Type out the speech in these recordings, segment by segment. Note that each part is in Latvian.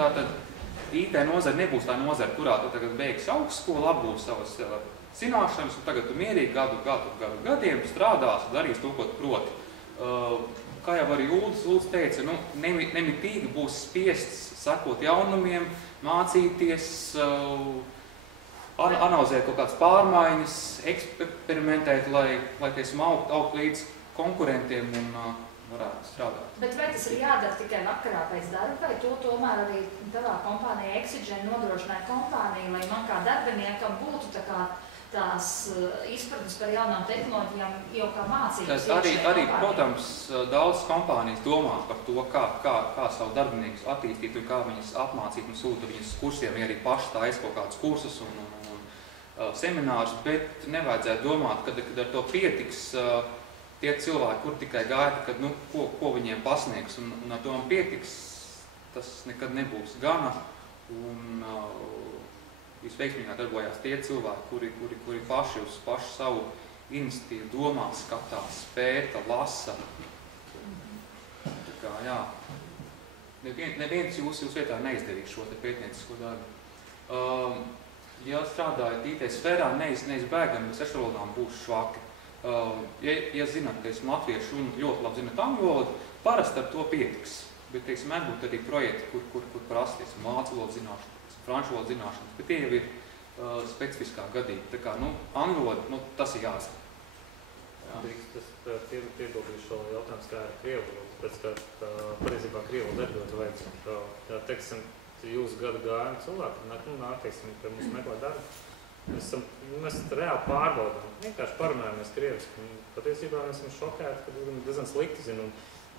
tātad IT nozara nebūs tā nozara, kurā tu tagad beigsi augstskolu, apgūsi savas zināšanas, un tagad tu mierīgi gadiem strādāsi, darīsi to, ko tu proti. Kā jau arī Uldis teica, nu, nemitīgi būs spiests sekot jaunumiem, mācīties, analizēt kaut kādas pārmaiņas, eksperimentēt, lai teiksim, augt līdz konkurentiem un varētu strādāt. Bet vai tas ir jādara tikai vakarā pēc darba, vai to tomēr arī tavā kompānijā Exigen nodrošināja kompānija, lai man kā darbiniekam būtu tās izpratnes par jaunām tehnoloģijām jau kā mācības? Arī, protams, daudz kompānijas domā par to, kā savu darbiniekus attīstīt un kā viņus apmācīt un sūta viņus kursiem, ja arī paši taisa kaut kādus kursus un seminārus, bet nevajadzētu domāt, kad ar to pietiks tie cilvēki, kur tikai gaida, kad, nu, ko viņiem pasniegs, un ar to man pietiks, tas nekad nebūs gana, un visveiksmīgāk darbojās tie cilvēki, kuri paši uz pašu savu iniciatīvu domā, skatās, pēta, lasa. Tā kā, jā, neviens jūsu vietā neizdarīs šo te pētniecisko darbu. Ja strādājat IT sfērā, neizbēgami sešvalodām būs švaki. Ja zināt, ka esmu latviešu un ļoti labi zināt angļu valodu, parasti ar to pietiks. Bet, teiksim, mēdz būt arī projekti, kur prasa, teiksim, vācu valodu zināšanas, franču valodu zināšanas, bet tie jau ir specifiskā gadījumā. Tā kā, nu, angļu valoda, nu, tas ir jāzina. Tas piebildīšu šo jautājums, kā ir krievu valoda, tāpēc, ka pareizībā krievu valoda ir ļoti vajadzīga. Teiksim, jūsu gadu gājumu cilvēki, teiksim, pie mums meklē darbu. Mēs reāli pārbaudām, vienkārši parunājamies krieviski. Patiesībā mēs esam šokēti, ka diezgan slikti zinu,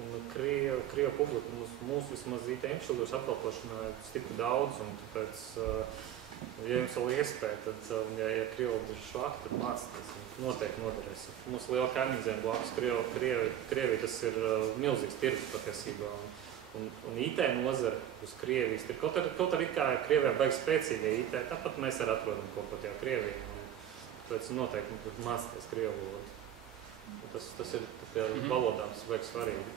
un krievu publika mūsu vismaz IT infrastruktūras apkalpošanā ir stipri daudz, un tāpēc, ja jums vēl iespēja, tad, ja krievu ir švaki, tad mācīties, noteikti noderēs. Mūsu liela kaimiņzeme blakus Krievija, tas ir milzīgs tirgus patiesībā. Un IT nozara uz Krievijas ir kaut arī kā Krievijā baigi spēcīga IT, tāpat mēs arī atrodam kaut ko tajā Krievijā. Tāpēc noteikti mācīties krievu valodu. Tas ir valodām baigi svarīgi.